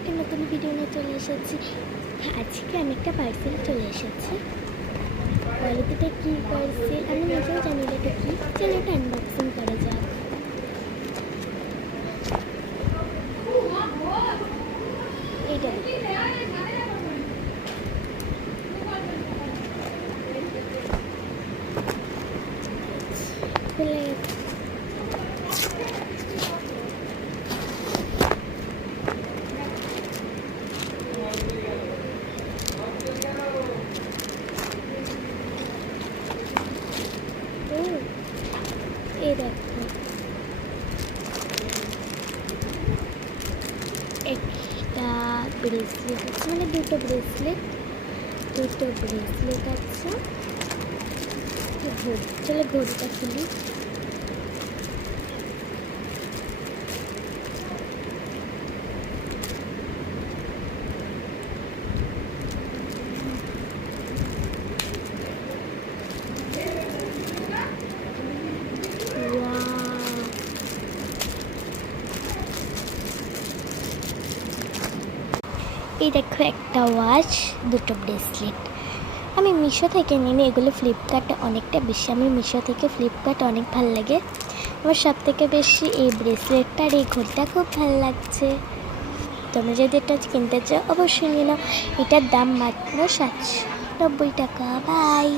একটা নতুন ভিডিও নিয়ে চলে এসেছি। আজকে আমি একটা পার্সেল চলে এসেছি। কোয়ালিটিটা কী পার্সেল আমি নিজেও জানি না এটা কী। চলো এটা আনবক্সিং করা যাক। এইটা খুলে এই দেখো একটা ব্রেসলেট আছে, মানে দুটো ব্রেসলেট আছে। চলো ঘড়িটা খুলি। এই দেখো একটা ওয়াচ, দুটো ব্রেসলেট। আমি মিশো থেকে নিই, এগুলো ফ্লিপকার্টে অনেকটা বেশি। আমি মিশো থেকে ফ্লিপকার্ট অনেক ভালো লাগে। আমার সব থেকে বেশি এই ব্রেসলেটটা আর এই ঘড়িটা খুব ভালো লাগছে। তোমরা যদি এটা কিনতে চাও অবশ্যই নিয়ে নাও। এটার দাম মাত্র 790 টাকা। বাই।